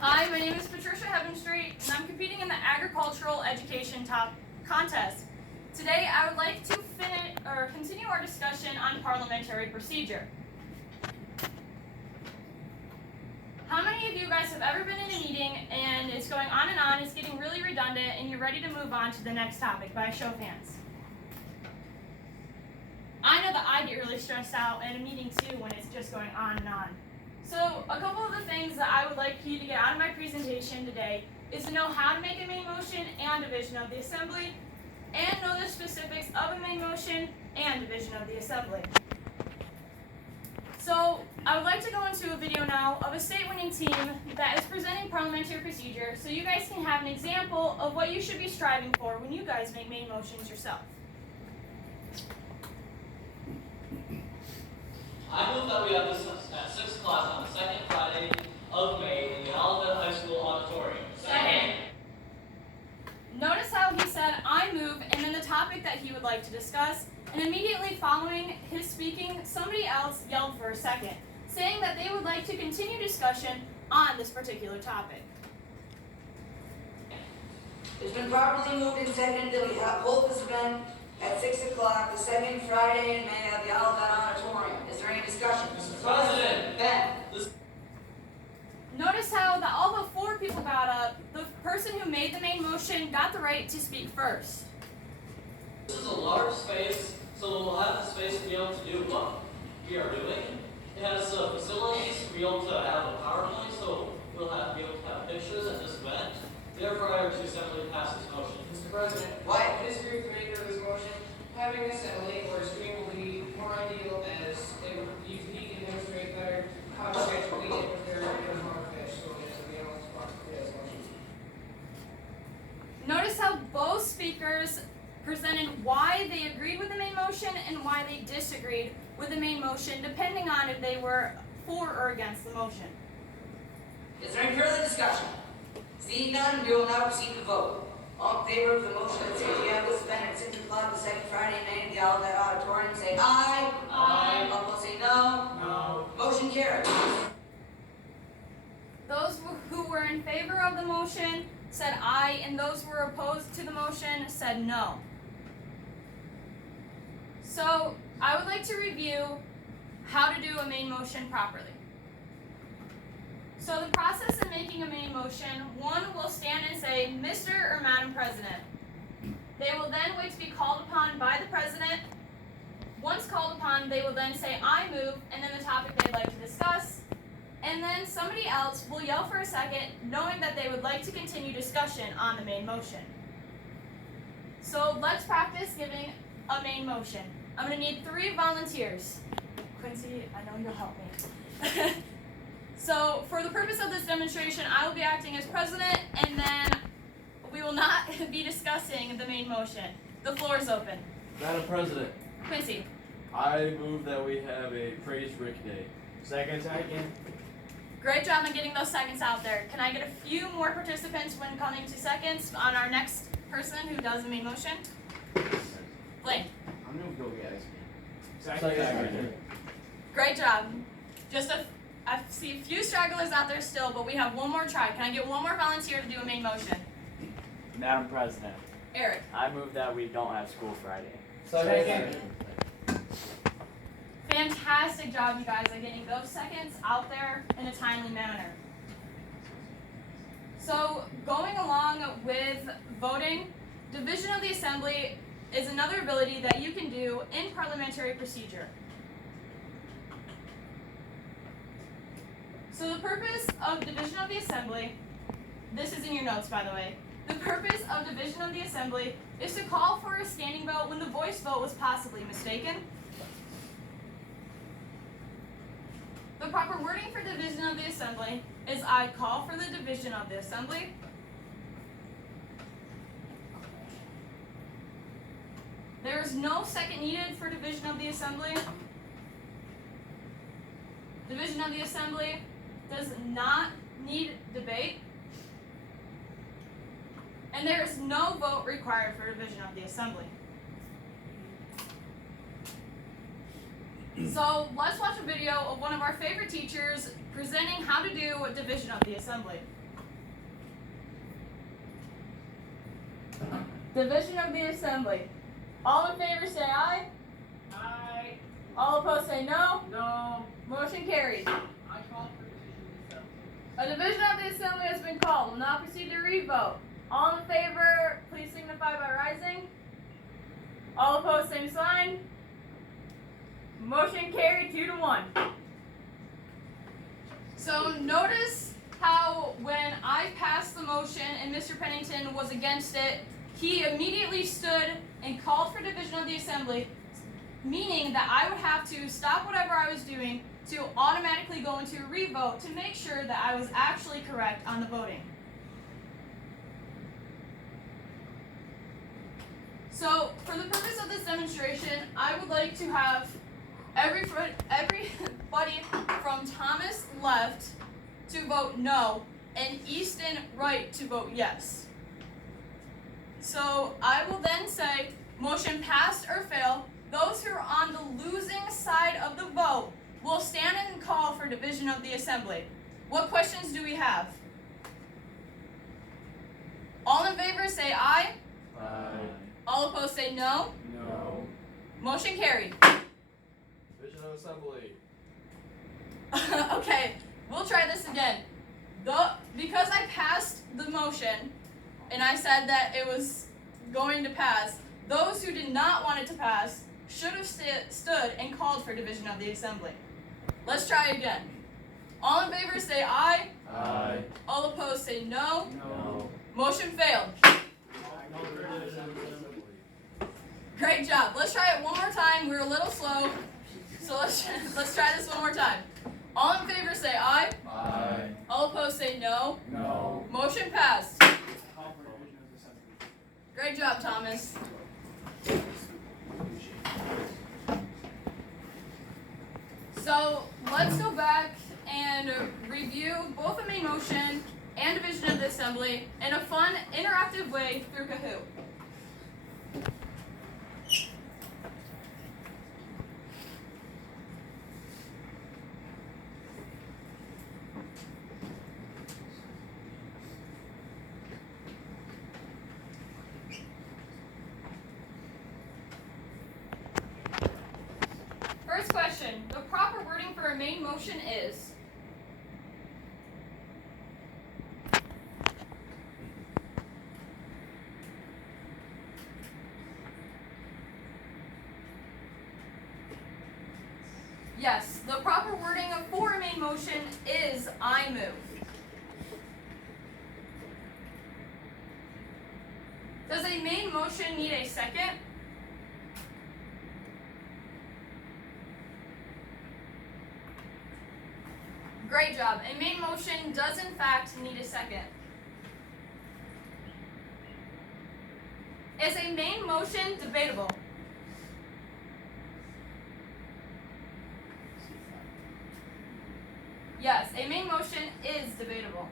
Hi, my name is Patricia Hebenstreit, and I'm competing in the Agricultural Education Top Contest. Today, I would like to continue our discussion on parliamentary procedure. How many of you guys have ever been in a meeting and it's going on and on, it's getting really redundant, and you're ready to move on to the next topic by a show of hands? I know that I get really stressed out at a meeting too when it's just going on and on. So a couple of the things that I would like you to get out of my presentation today is to know how to make a main motion and division of the assembly, and know the specifics of a main motion and division of the assembly. So I would like to go into a video now of a state-winning team that is presenting parliamentary procedure so you guys can have an example of what you should be striving for when you guys make main motions yourself. I move that we have this at 6 o'clock on the second Friday of May in the Olivet High School auditorium. Second. Notice how he said, I move, and then the topic that he would like to discuss, and immediately following his speaking, somebody else yelled for a second, saying that they would like to continue discussion on this particular topic. It's been properly moved and seconded that we hold this event at 6 o'clock, the second Friday in May at the Olivet Auditorium. Is there any discussion? Mr. President! Ben? Notice how although 4 people got up, the person who made the main motion got the right to speak first. This is a large space, so we'll have the space to be able to do what we are doing. It has facilities to be able to have a PowerPoint, so we'll be able to have pictures at this event. Therefore, I urge the Assembly to pass this motion. Mr. President, Why? I disagree with the maker of this motion. Having an assembly or a screen will be more ideal as he can demonstrate better how to actually get prepared for more fish. So yes, we don't support this motion. Notice how both speakers presented why they agreed with the main motion and why they disagreed with the main motion, depending on if they were for or against the motion. Is there any further discussion? Seeing none, we will now proceed to vote. All in favor of the motion that says we have this event at 6 o'clock the second Friday in May at the Olivet Auditorium, say aye. Aye. All opposed say no. No. Motion carries. Those who were in favor of the motion said aye, and those who were opposed to the motion said no. So I would like to review how to do a main motion properly. So the process of making a main motion, one will stand and say, Mr. or Madam President. They will then wait to be called upon by the President. Once called upon, they will then say, I move, and then the topic they'd like to discuss. And then somebody else will yell for a second, knowing that they would like to continue discussion on the main motion. So let's practice giving a main motion. I'm going to need 3 volunteers. Quincy, I know you'll help me. So for the purpose of this demonstration, I will be acting as president, and then we will not be discussing the main motion. The floor is open. Madam President, Quincy. I move that we have a Praise Rick Day. Second. Great job on getting those seconds out there. Can I get a few more participants when coming to seconds on our next person who does the main motion? Blake. I'm gonna go get ice cream. Second. Great job. I see a few stragglers out there still, but we have one more try. Can I get one more volunteer to do a main motion? Madam President, Eric. I move that we don't have school Friday. Second. Fantastic job, you guys, at getting those seconds out there in a timely manner. So, going along with voting, division of the assembly is another ability that you can do in parliamentary procedure. So the purpose of division of the assembly, this is in your notes by the way, the purpose of division of the assembly is to call for a standing vote when the voice vote was possibly mistaken. The proper wording for division of the assembly is I call for the division of the assembly. There is no second needed for division of the assembly. Division of the assembly does not need debate. And there is no vote required for division of the assembly. So let's watch a video of one of our favorite teachers presenting how to do a division of the assembly. Division of the Assembly. All in favor say aye. Aye. All opposed say no. No. Motion carried. I call for division of the A division of the Assembly has been called. We'll now proceed to revote. All in favor, please signify by rising. All opposed, same sign. Motion carried 2-1. So notice how when I passed the motion and Mr. Pennington was against it, he immediately stood and called for division of the Assembly, meaning that I would have to stop whatever I was doing to automatically go into a revote to make sure that I was actually correct on the voting. So, for the purpose of this demonstration, I would like to have everybody from Thomas left to vote no, and Easton right to vote yes. So, I will then say, motion passed or failed. Those who are on the losing side of the vote will stand and call for division of the Assembly. What questions do we have? All in favor say aye. Aye. All opposed say no. No. Motion carried. Division of Assembly. Okay, we'll try this again. Because I passed the motion and I said that it was going to pass, those who did not want it to pass should have stood and called for division of the Assembly. Let's try again. All in favor say aye. Aye. All opposed say no. No. Motion failed. Great job. Let's try it one more time. We're a little slow. So let's try this one more time. All in favor say aye. Aye. All opposed say no. No. Motion passed. Great job, Thomas. So let's go back and review both the main motion and division of the Assembly in a fun, interactive way through Kahoot. First question, the proper wording for a main motion is? Yes, the proper wording for a main motion is I move. Does a main motion need a second? Great job. A main motion does in fact need a second. Is a main motion debatable? Yes, a main motion is debatable.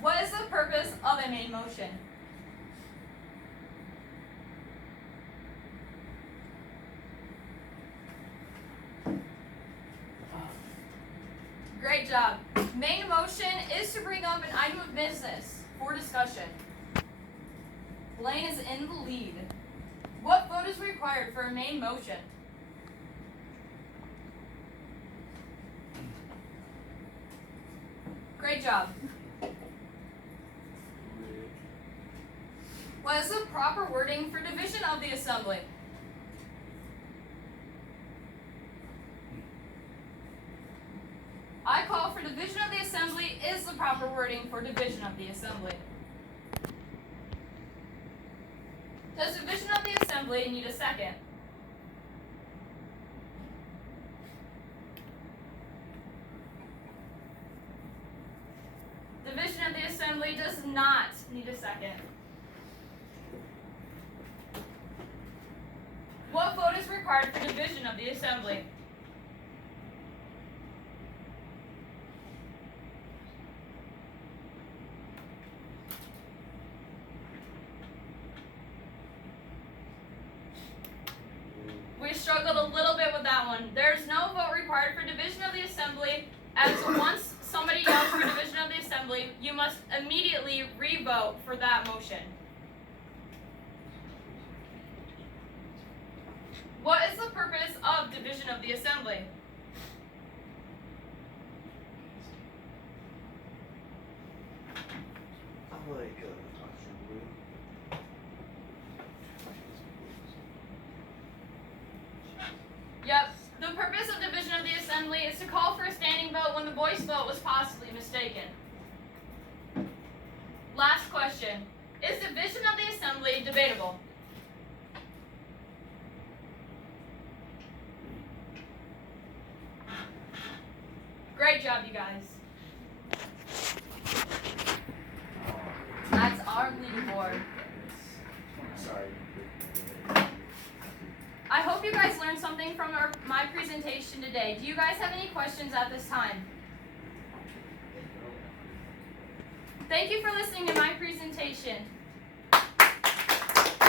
What is the purpose of a main motion? Great job. Main motion is to bring up an item of business for discussion. Blaine is in the lead. What vote is required for a main motion? Great job. What is the proper wording for division of the Assembly? I call for division of the Assembly is the proper wording for division of the Assembly. Does division of the Assembly need a second? Division of the Assembly does not need a second. What vote is required for division of the Assembly? We struggled a little bit with that one. There's no vote required for division of the Assembly, as once somebody yells for division of the Assembly, you must immediately re-vote for that motion. What is the purpose of division of the assembly? Yep. The purpose of division of the assembly is to call for a standing vote when the voice vote was possibly mistaken. Last question. Is division of the assembly debatable? Great job, you guys. That's our leaderboard. Sorry. I hope you guys learned something from my presentation today. Do you guys have any questions at this time? Thank you for listening to my presentation.